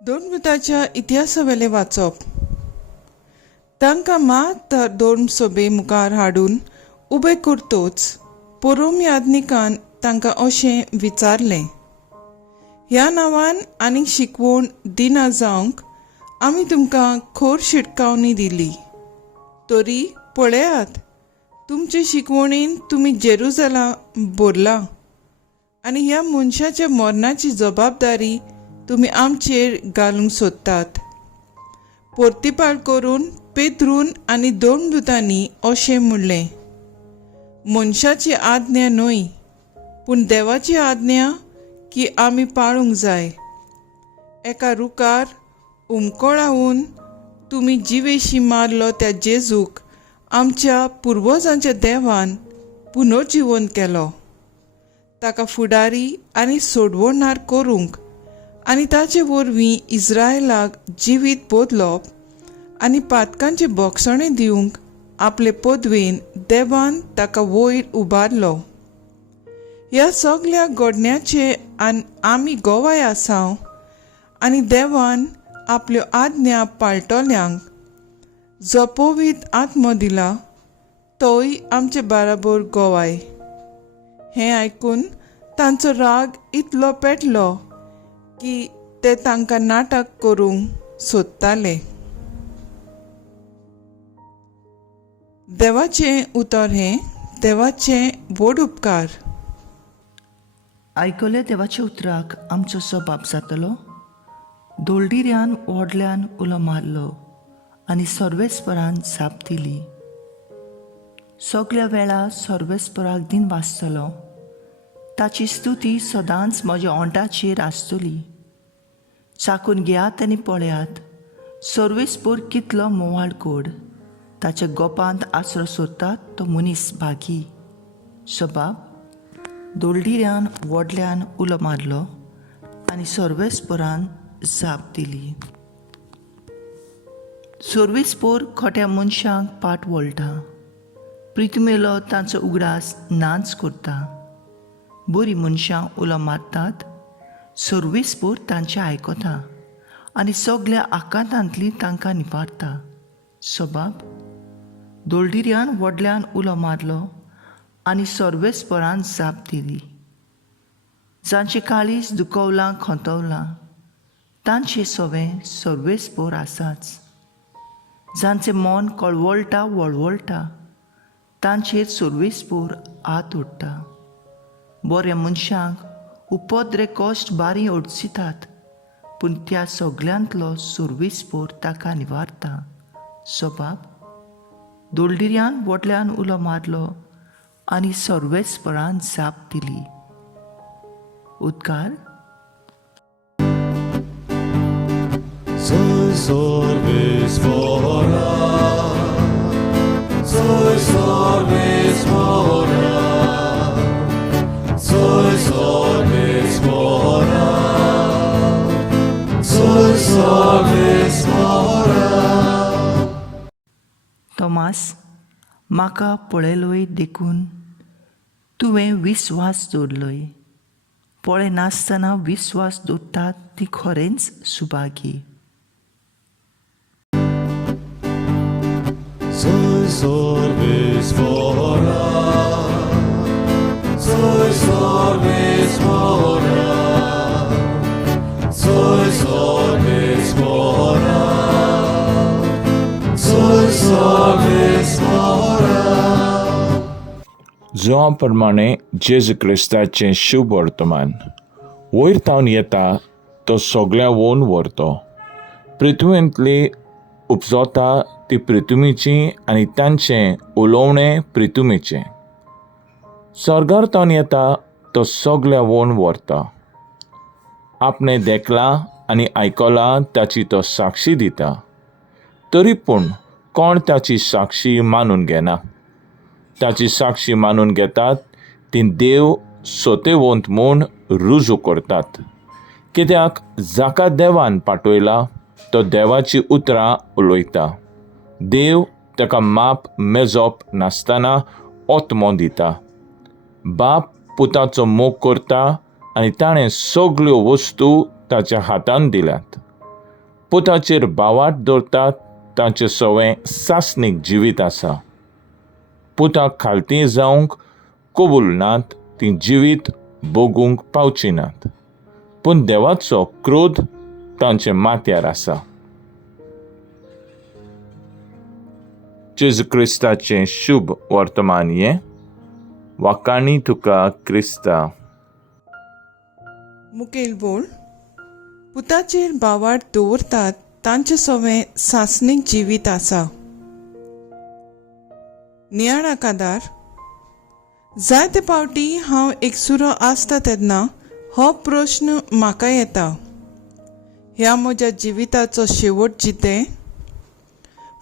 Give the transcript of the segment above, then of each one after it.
दोन भुताच्या इतिहासावेले वाचप. तांकां मात दोन सोबे मुखार हाडून उबे करतोच पोरोम यादनिकान तांकां अशें विचारलें, ह्या नांवान आनीक शिकवण दिना जावंक आमी तुमकां खोर शिटकावणी दिली. तरी पळयात, तुमचे शिकवणीन तुमी जेरुजलेम भरला आनी ह्या मनशाच्या मरणाची जबाबदारी तुमी आमचेर घालूंक सोदतात. परतीपाळ करून पेद्रून आनी दोन दुतांनी अशें म्हणलें, मनशाची आज्ञा न्हय पूण देवाची आज्ञा की आमी पाळूंक जाय. एका रुकार उमकोळावून तुमी जिवेशी मारलो त्या जेजूक आमच्या पुर्वजांच्या देवान पुनर्जिवंत केलो. ताका फुडारी आनी सोडवणहार करूंक आनी ताचे वरवीं इस्रायलाक जिवीत बदलप आनी पातकांचे बोगसणे दिवंक आपले पदवेन देवान ताका वयर उबारलो. ह्या सगळ्या घडण्याचे आमी गोवाय आसाव आनी देवान आपल्यो आज्ञा पाळटल्यांक जो पवित्र आत्मो दिला तोय आमचे बराबर गोवाय. हें आयकून तांचो राग इतलो पेटलो की ते तांकां नाटक करूंक सोदताले. देवाचें उतर हें देवाचें व्हड उपकार. आयकले देवाच्या उतराक आमचो सबाब जातलो. दोलडिऱ्यान व्हडल्यान उलो मारलो आनी सर्वेस्परान जाप दिली. सगळ्या वेळा सर्वेस्पराक दिन वाजतलो. ताची स्तुती सदांच म्हज्या ओंठाचेर आसतली. चाकून घेयात आनी पळयात, सर्वेस्पर कितलो मोवाळ कोड. ताच्या गोपांत आसरो सोदतात तो मनीस भागी. सबाब, दोलडिऱ्यान व्हडल्यान उलो मारलो आनी सर्वेस्परान जाप दिली. सर्वेस्पर खोट्या मनशांक पाट वळटा. प्रितमेलो तांचो उगडास नाच करता. बरी मनशां उलो मारतात, सर्वेस्पर तांचें आयकता आनी सगळ्या आकांतांतली तांकां निपारता. सबाब, दोलडिऱ्यान व्हडल्यान उलो मारलो आनी सर्वेस्परान जाप दिली. जांचें काळीज दुखवलां खोंतवलां तांचें सवें सर्वेस्पर आसाच. जांचें मन कळवळटा वळवळटा तांचेर सर्वेस्पर हात ओडटा. बऱ्या मनशांक उपद्रे कश्ट बारी अडचितात पूण त्या सगळ्यांतलो सर्वेस्पर ताका निवारता. सबाब, दोलडिऱ्यान व्हडल्यान उलो मारलो आनी सर्वेस्परान जाप दिली. उद्गार. Soy sorvespora, soy sorvespora, soy sorvespora, soy sorvespora. Tomas, म्हाका पळयलोय देखून तुवें विस्वास दवरलोय. पळय नासतना विस्वास दवरतात ती खरेंच Subhagi. Soy sorvespora, soy sorvespora, soy sorvespora, soy sorvespora. जोआ प्रमाणे जेजू क्रिस्ताचें शुभ वर्तमान वयर तावन येता तो सगळ्या वोन व्हरतो. पृथ्वींतली उपजोता ती पृथ्वीची आनी तांचें उलोवणें पृथ्वीचें. स्वर्गार तावन येता तो सगळ्या वोन व्हरता. आपणें देखला आनी आयकलां ताची तो साक्षी दिता. तरी पूण कोण ताची साक्षी मानून घेना. ताची साक्षी मानून घेतात ती देव सोतेवंत म्हूण रुजू करतात. कित्याक जाका देवान पाठयला तो देवाची उतरां उलयता. देव ताका माप मेजप नासतना ओतमो दिता. बाप पुताचो मोग करता आनी ताणें सगळ्यो वस्तू ताच्या हातांत दिल्यात. पुताचेर बावाट दवरतात तांचें सवें सासणीक जिवीत आसा. पुताक खालती जावंक कबूल नात तीं जिवीत भोगूंक पावची नात, पूण देवाचो क्रोध तांचे माथ्यार आसा. जेजू क्रिस्ताचें शुभ वर्तमान हें. वाकाणी तुका क्रिस्ता. मुखेल बोल. पुताचेर बावाट दवरतात तांचे सवें सासणीक जिवीत आसा. नियाळ कादार. जायते फावटी हांव एकसुरो आसता तेन्ना हो प्रश्न म्हाका येता. ह्या म्हज्या जिविताचो शेवट जितें?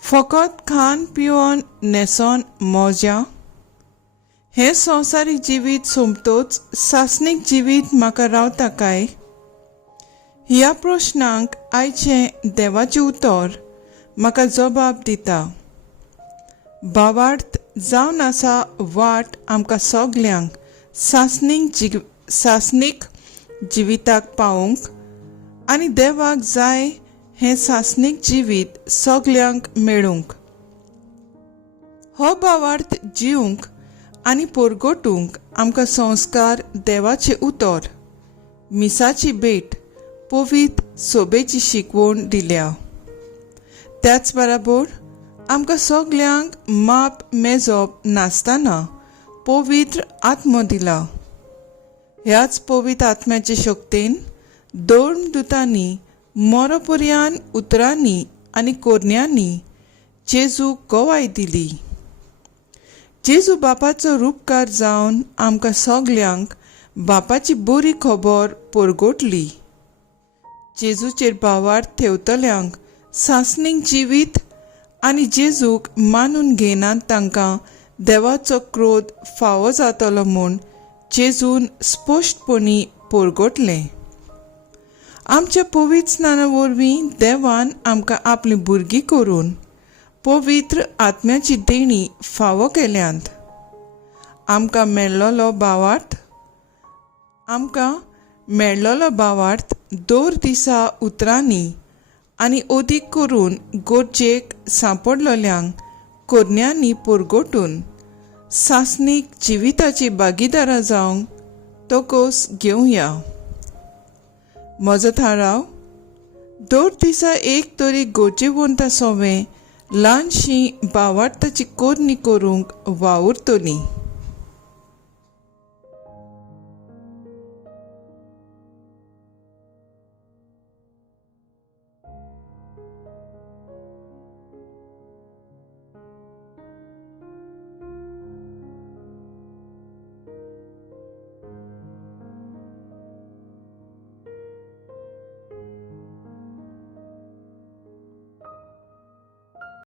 फकत खावन पिवोन न्हेसोन मौजा? हें संवसारीक जिवीत सोंपतोच सासणीक जिवीत म्हाका रावता काय? ह्या प्रश्नांक आयचें देवाचें उतर म्हाका जबाब दिता. बावार्थ जावन आसा वाट आमकां सगल्यांक सासणीक जिविताक पावूंक, आनी देवाक जाय हें सासणीक जिवीत सगल्यांक मेळूंक. हो बावार्थ जिवंक आनी पोरगोटूंक आमकां संस्कार देवाचें उतर, मिसाची भेट, पवित्र सोबेची शिकवण दिल्या. त्याच बराबर आमकां सगल्यांक माप मेजप नासतना पवित्र आत्मो दिला. ह्याच पवित्र आत्म्याचे शक्तीन दोन दुतांनी मरपर्यान उतरांनी आनी कोरण्यांनी जेजूक गोवाय दिली. जेजू बापाचो रूपकार जावन आमकां सगल्यांक बापाची बरी खबर पोरगोटली. जेजूचेर बावार्थ ठेवतल्यांक सासणीक जिवीत आनी जेजूक मानून घेनात तांकां देवाचो क्रोध फावो जातलो म्हूण जेजून स्पश्टपणी पोरगोटलें. आमच्या पवित्र स्नाना वरवीं देवान आमकां आपलीं भुरगीं करून पवित्र आत्म्याची देणी फावो केल्यांत. आमकां मेळ्ळलो बावार्थ दोर दिसा उतरांनी आनी ओदीक करून गोरजेक सांपडलोल्यांक कोरण्यांनी पोरगोटून सासणीक जिविताची भागीदारां जावंक तोकोस घेवया. म्हजो थाराव. दोर दिसा एक तरी गोरजेवंता सोवें ल्हानशी बावार्थाची कोरणी करूंक वावुरतली.